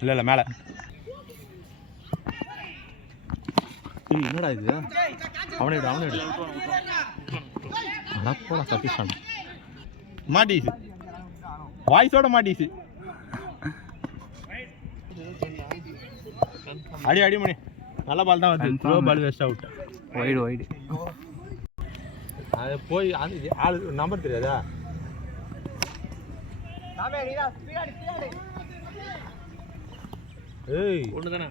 இல்ல இல்ல மேல என்னடா இது அவனே போடா சதீஷ் மாட்டிச்சு வாய்ஸோட மாட்டிச்சு அடி அடி மணி நல்ல பால் தான் வந்து throw ball waste out wide அது போய் அந்த ஆளு நம்பர் தெரியாதா ஏய் ஒண்ணு தானே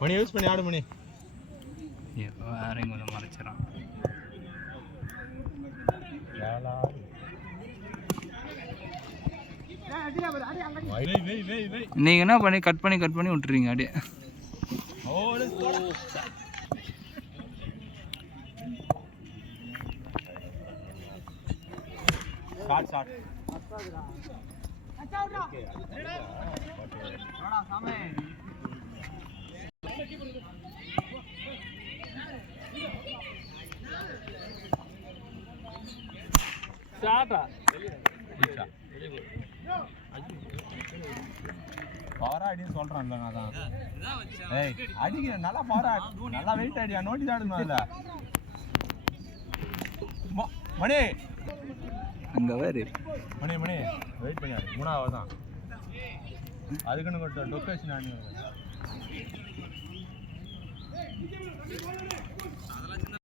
மணி யூஸ் பண்ணி ஆடு மணி வேற எங்க மறைச்சறான் நீங்க என்ன பண்ணி கட் பண்ணி விட்டுறீங்க அப்படியே பவர் அடின்னு சொல்றான்ல அதான் ஏய் அடிக்கிற நல்லா பவர் நல்லா வெயிட் அடியா நோட்டி தாடுமா அதுல மணி அங்க வேறு மணி வெயிட் பண்ணி ஆடு மூணாவது தான் அதுக்குன்னு ஒரு டொக்கேஷன் ஆனி